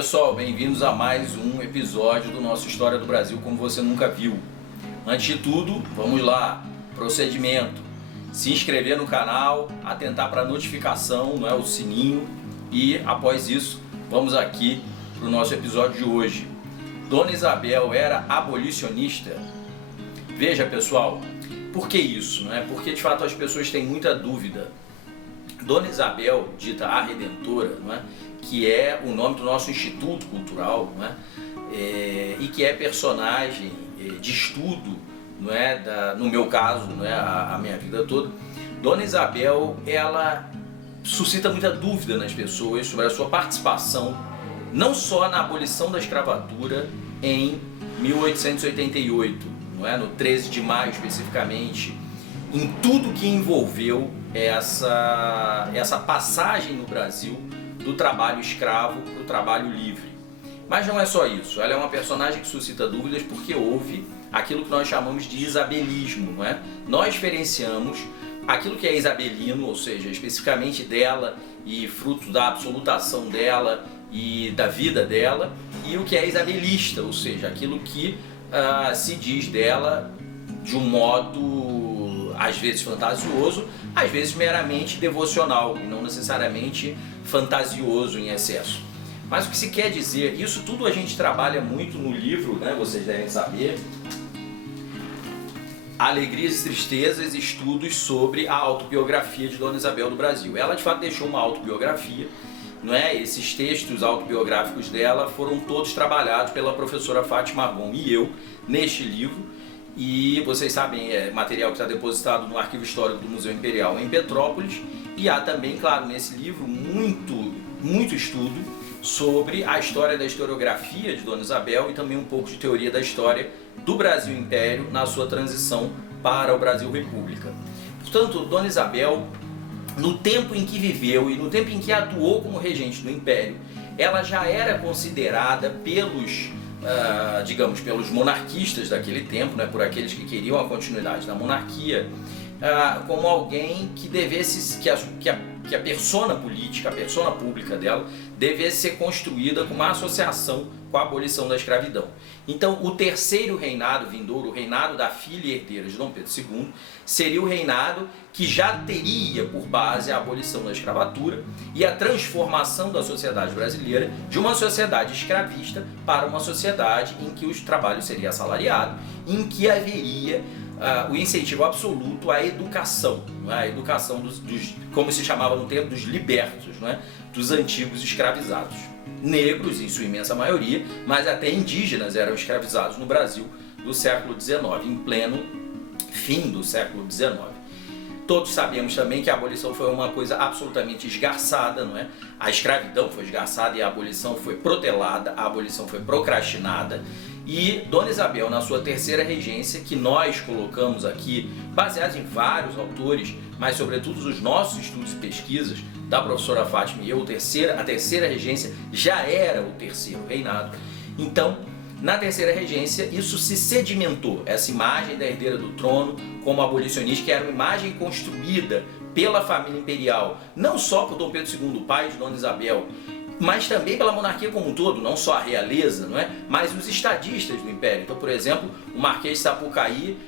pessoal, bem-vindos a mais um episódio do nosso História do Brasil como você nunca viu. Antes de tudo, vamos lá, procedimento, se inscrever no canal, atentar para a notificação, não é, o sininho, e após isso, vamos aqui para o nosso episódio de hoje. Dona Isabel era abolicionista? Veja, pessoal, por que isso? Não é? Porque de fato as pessoas têm muita dúvida. Dona Isabel, dita a Redentora, não é? Que é o nome do nosso Instituto Cultural, não é? E que é personagem de estudo, não é? No meu caso, não é? A minha vida toda. Dona Isabel, ela suscita muita dúvida nas pessoas sobre a sua participação, não só na abolição da escravatura em 1888, não é? No 13 de maio especificamente, em tudo que envolveu essa passagem no Brasil do trabalho escravo para o trabalho livre. Mas não é só isso, ela é uma personagem que suscita dúvidas porque houve aquilo que nós chamamos de isabelismo, não é? Nós diferenciamos aquilo que é isabelino, ou seja, especificamente dela e fruto da absolutação dela e da vida dela, e o que é isabelista, ou seja, aquilo que se diz dela de um modo às vezes fantasioso, às vezes meramente devocional e não necessariamente fantasioso em excesso. Mas o que se quer dizer, isso tudo a gente trabalha muito no livro, né? Vocês devem saber, Alegrias e Tristezas, estudos sobre a autobiografia de Dona Isabel do Brasil. Ela de fato deixou uma autobiografia, não é? Esses textos autobiográficos dela foram todos trabalhados pela professora Fátima Argon e eu neste livro. E vocês sabem, é material que está depositado no Arquivo Histórico do Museu Imperial em Petrópolis. E há também, claro, nesse livro muito estudo sobre a história da historiografia de Dona Isabel e também um pouco de teoria da história do Brasil Império na sua transição para o Brasil República. Portanto, Dona Isabel, no tempo em que viveu e no tempo em que atuou como regente do Império, ela já era considerada pelos pelos monarquistas daquele tempo, né, por aqueles que queriam a continuidade da monarquia, como alguém que devesse, que a persona política, a persona pública dela, devesse ser construída com uma associação com a abolição da escravidão. Então, o terceiro reinado vindouro, o reinado da filha e herdeira de Dom Pedro II, seria o reinado que já teria por base a abolição da escravatura e a transformação da sociedade brasileira de uma sociedade escravista para uma sociedade em que o trabalho seria assalariado, em que haveria o incentivo absoluto à educação, não é? A educação dos, como se chamava no tempo, dos libertos, não é? Dos antigos escravizados. Negros, em sua imensa maioria, mas até indígenas eram escravizados no Brasil do século XIX, em pleno fim do século XIX. Todos sabemos também que a abolição foi uma coisa absolutamente esgarçada, não é? A escravidão foi esgarçada e a abolição foi protelada, a abolição foi procrastinada. E Dona Isabel, na sua terceira regência, que nós colocamos aqui, baseados em vários autores, mas sobretudo os nossos estudos e pesquisas da professora Fátima e eu, a terceira regência já era o terceiro reinado. Então, na terceira regência, isso se sedimentou, essa imagem da herdeira do trono como abolicionista, que era uma imagem construída pela família imperial, não só por Dom Pedro II, pai de Dona Isabel, mas também pela monarquia como um todo, não só a realeza, não é? Mas os estadistas do Império. Então, por exemplo, o Marquês de Sapucaí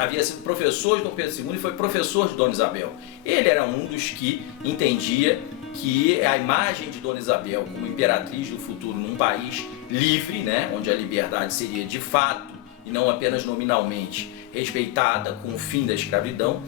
havia sido professor de Dom Pedro II e foi professor de Dona Isabel. Ele era um dos que entendia que a imagem de Dona Isabel como imperatriz do futuro num país livre, né? Onde a liberdade seria de fato e não apenas nominalmente respeitada com o fim da escravidão,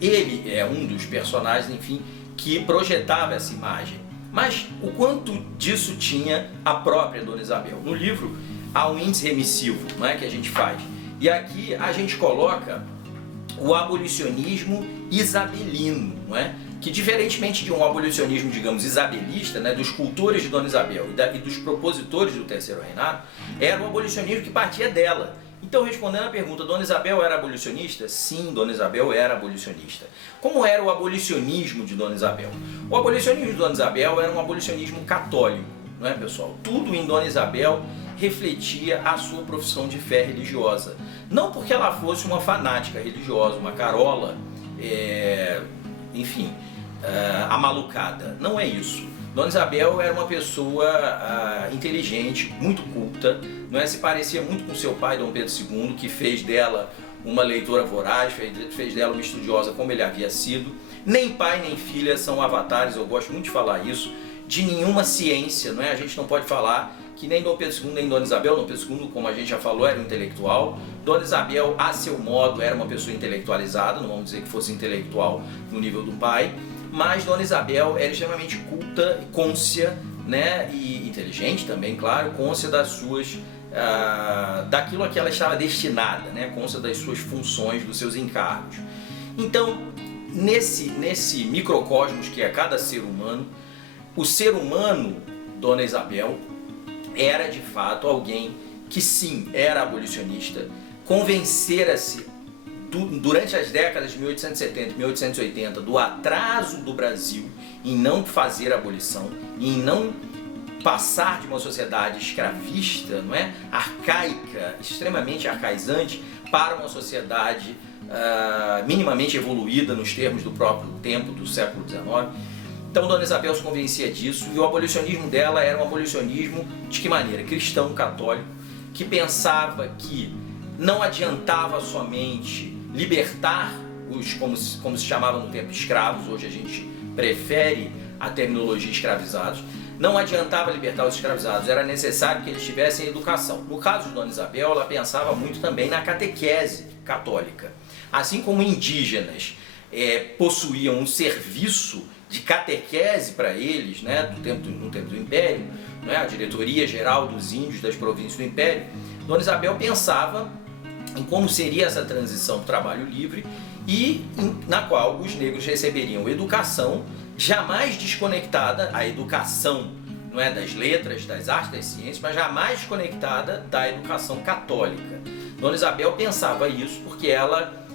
ele é um dos personagens, enfim, que projetava essa imagem. Mas o quanto disso tinha a própria Dona Isabel? No livro há um índice remissivo, não é, que a gente faz. E aqui a gente coloca o abolicionismo isabelino, não é? Que diferentemente de um abolicionismo, digamos, isabelista, né, dos cultores de Dona Isabel e dos propositores do terceiro reinado, era um abolicionismo que partia dela. Então, respondendo à pergunta, Dona Isabel era abolicionista? Sim, Dona Isabel era abolicionista. Como era o abolicionismo de Dona Isabel? O abolicionismo de Dona Isabel era um abolicionismo católico, não é, pessoal? Tudo em Dona Isabel refletia a sua profissão de fé religiosa. Não porque ela fosse uma fanática religiosa, uma carola, amalucada. Não é isso. Dona Isabel era uma pessoa inteligente, muito culta, não é? Se parecia muito com seu pai, Dom Pedro II, que fez dela uma leitora voraz, fez dela uma estudiosa como ele havia sido. Nem pai nem filha são avatares, eu gosto muito de falar isso, de nenhuma ciência, não é? A gente não pode falar que nem Dom Pedro II nem Dona Isabel. Dom Pedro II, como a gente já falou, era um intelectual. Dona Isabel, a seu modo, era uma pessoa intelectualizada, não vamos dizer que fosse intelectual no nível do pai, mas Dona Isabel era extremamente culta, cônscia, né? E inteligente também, claro, cônscia das suas, daquilo a que ela estava destinada, né? Cônscia das suas funções, dos seus encargos. Então, nesse microcosmos que é cada ser humano, o ser humano, Dona Isabel, era de fato alguém que sim, era abolicionista, convencera-se durante as décadas de 1870 e 1880 do atraso do Brasil em não fazer a abolição, em não passar de uma sociedade escravista, não é? Arcaica, extremamente arcaizante, para uma sociedade minimamente evoluída nos termos do próprio tempo do século XIX. Então Dona Isabel se convencia disso, e o abolicionismo dela era um abolicionismo de que maneira? Cristão, católico, que pensava que não adiantava somente libertar os, como se chamava no tempo, escravos. Hoje a gente prefere a terminologia escravizados. Não adiantava libertar os escravizados, era necessário que eles tivessem educação. No caso de Dona Isabel, ela pensava muito também na catequese católica. Assim como indígenas possuíam um serviço de catequese para eles, né, no tempo do Império, né, a Diretoria Geral dos Índios das Províncias do Império, Dona Isabel pensava em como seria essa transição para o trabalho livre e na qual os negros receberiam educação jamais desconectada, a educação não é das letras, das artes, das ciências, mas jamais desconectada da educação católica. Dona Isabel pensava isso porque ela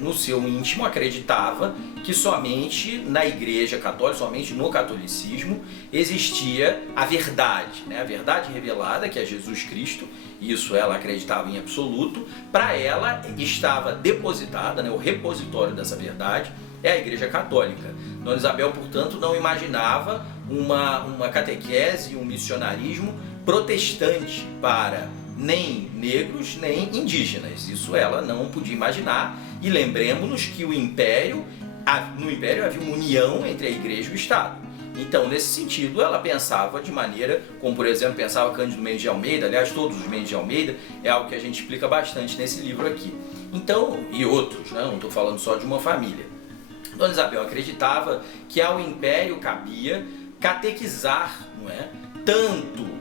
no seu íntimo acreditava que somente na Igreja Católica, somente no catolicismo, existia a verdade, né? A verdade revelada, que é Jesus Cristo. Isso ela acreditava em absoluto. Para ela estava depositada, né? O repositório dessa verdade é a Igreja Católica. Dona Isabel, portanto, não imaginava uma catequese e um missionarismo protestante para nem negros, nem indígenas. Isso ela não podia imaginar. E lembremos-nos que no Império havia uma união entre a Igreja e o Estado. Então, nesse sentido, ela pensava de maneira, como por exemplo, pensava Cândido Mendes de Almeida. Aliás, todos os Mendes de Almeida é algo que a gente explica bastante nesse livro aqui. Então, e outros, né? Não estou falando só de uma família. Dona Isabel acreditava que ao Império cabia catequizar, não é? Tanto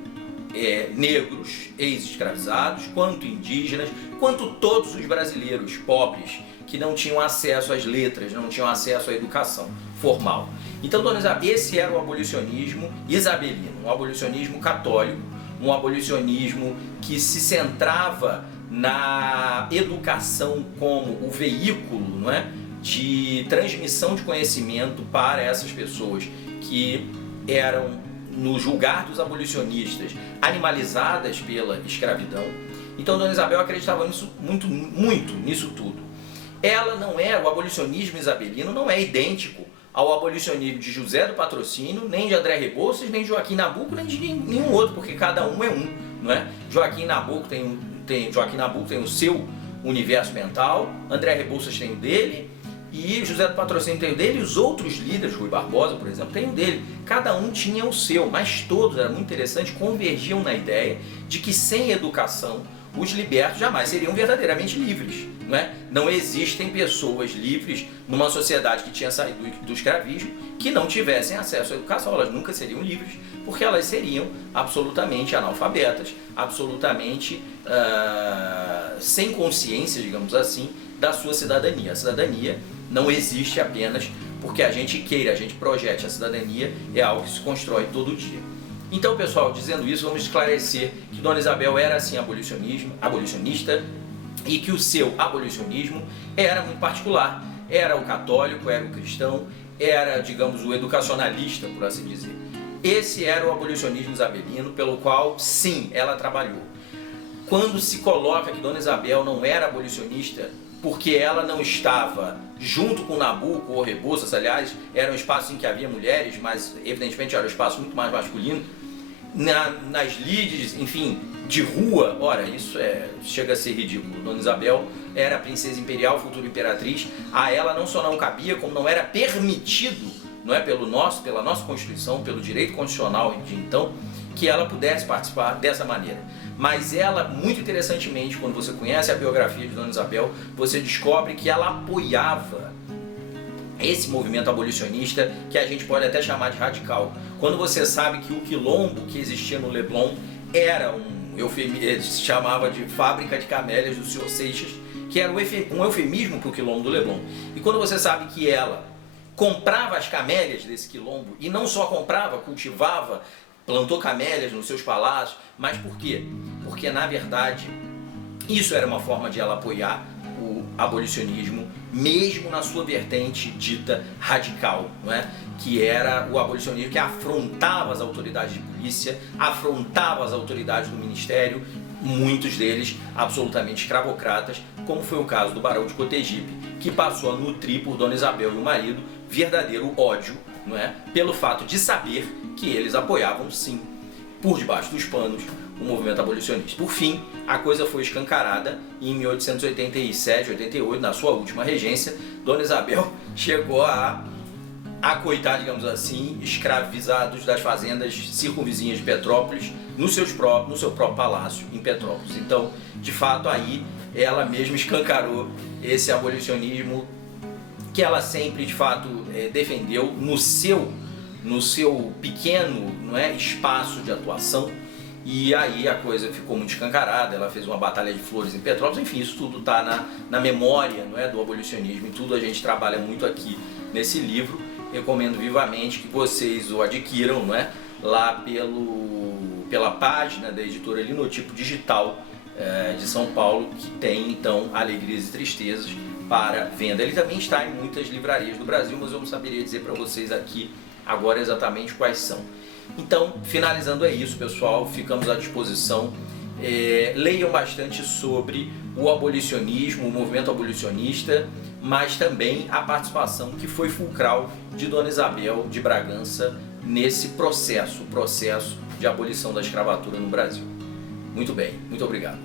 negros ex-escravizados, quanto indígenas, quanto todos os brasileiros pobres que não tinham acesso às letras, não tinham acesso à educação formal. Então, Dona Isabel, esse era o abolicionismo isabelino, um abolicionismo católico, um abolicionismo que se centrava na educação como o veículo, não é, de transmissão de conhecimento para essas pessoas que eram, no julgar dos abolicionistas, animalizadas pela escravidão. Então Dona Isabel acreditava muito nisso tudo. Ela não é, o abolicionismo isabelino não é idêntico ao abolicionismo de José do Patrocínio, nem de André Rebouças, nem de Joaquim Nabuco, nem de nenhum outro, porque cada um é um, não é? Joaquim Nabuco tem o seu universo mental, André Rebouças tem o dele, e José do Patrocínio tem o dele, e os outros líderes, Rui Barbosa, por exemplo, tem o dele. Cada um tinha o seu, mas todos, era muito interessante, convergiam na ideia de que sem educação os libertos jamais seriam verdadeiramente livres. Não é? Não existem pessoas livres numa sociedade que tinha saído do escravismo que não tivessem acesso à educação. Elas nunca seriam livres, porque elas seriam absolutamente analfabetas, absolutamente sem consciência, digamos assim, da sua cidadania. A cidadania não existe apenas porque a gente queira, a gente projete. A cidadania é algo que se constrói todo dia. Então, pessoal, dizendo isso, vamos esclarecer que Dona Isabel era, assim, abolicionista, e que o seu abolicionismo era muito particular. Era o católico, era o cristão, era, digamos, o educacionalista, por assim dizer. Esse era o abolicionismo isabelino, pelo qual, sim, ela trabalhou. quando se coloca que Dona Isabel não era abolicionista porque ela não estava junto com Nabuco ou Rebouças, aliás, era um espaço em que havia mulheres, mas evidentemente era um espaço muito mais masculino, nas lides, enfim, de rua, ora, isso chega a ser ridículo. Dona Isabel era a princesa imperial, futura imperatriz, a ela não só não cabia, como não era permitido, não é, pela nossa Constituição, pelo direito constitucional de então, que ela pudesse participar dessa maneira. Mas ela, muito interessantemente, quando você conhece a biografia de Dona Isabel, você descobre que ela apoiava esse movimento abolicionista, que a gente pode até chamar de radical. Quando você sabe que o quilombo que existia no Leblon era se chamava de fábrica de camélias do Sr. Seixas, que era um eufemismo para o quilombo do Leblon. E quando você sabe que ela comprava as camélias desse quilombo, e não só comprava, cultivava, plantou camélias nos seus palácios, mas por quê? Porque, na verdade, isso era uma forma de ela apoiar o abolicionismo, mesmo na sua vertente dita radical, não é? Que era o abolicionismo que afrontava as autoridades de polícia, afrontava as autoridades do ministério, muitos deles absolutamente escravocratas, como foi o caso do Barão de Cotegipe, que passou a nutrir por Dona Isabel e o marido verdadeiro ódio, não é? Pelo fato de saber que eles apoiavam, sim, por debaixo dos panos, o movimento abolicionista. Por fim, a coisa foi escancarada e em 1887, 88, na sua última regência, Dona Isabel chegou a acoitar, digamos assim, escravizados das fazendas circunvizinhas de Petrópolis no seu próprio palácio em Petrópolis. Então, de fato, aí ela mesma escancarou esse abolicionismo que ela sempre, de fato, defendeu no seu pequeno, não é, espaço de atuação. E aí a coisa ficou muito escancarada, ela fez uma batalha de flores em Petrópolis, enfim, isso tudo está na memória, não é, do abolicionismo, e tudo a gente trabalha muito aqui nesse livro. Recomendo vivamente que vocês o adquiram, não é, lá pela página da editora Linotipo Digital de São Paulo, que tem então Alegrias e Tristezas para venda. Ele também está em muitas livrarias do Brasil, mas eu não saberia dizer para vocês aqui agora exatamente quais são. Então, finalizando, é isso, pessoal, ficamos à disposição. Leiam bastante sobre o abolicionismo, o movimento abolicionista, mas também a participação que foi fulcral de Dona Isabel de Bragança nesse processo, o processo de abolição da escravatura no Brasil. Muito bem, muito obrigado.